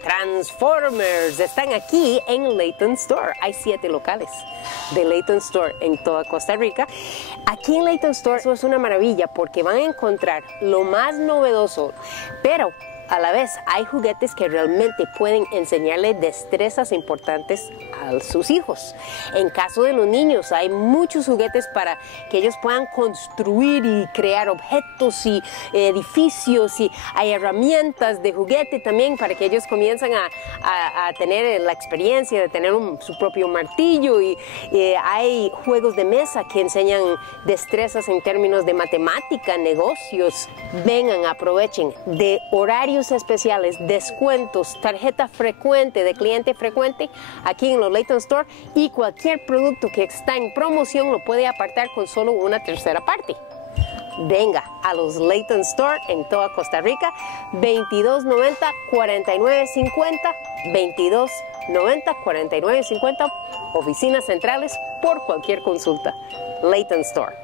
Transformers están aquí en Layton Store. Hay 7 locales de Layton Store en toda Costa Rica. Aquí en Layton Store eso es una maravilla porque van a encontrar lo más novedoso, pero a la vez hay juguetes que realmente pueden enseñarle destrezas importantes a sus hijos. En caso de los niños hay muchos juguetes para que ellos puedan construir y crear objetos y edificios, y hay herramientas de juguete también para que ellos comiencen a tener la experiencia de tener su propio martillo, y hay juegos de mesa que enseñan destrezas en términos de matemática, negocios. Vengan, aprovechen de horarios especiales, descuentos, tarjeta frecuente de cliente frecuente aquí en los Layton Store, y cualquier producto que está en promoción lo puede apartar con solo una tercera parte. Venga a los Layton Store en toda Costa Rica, 2290-4950, 2290-4950, oficinas centrales por cualquier consulta. Layton Store.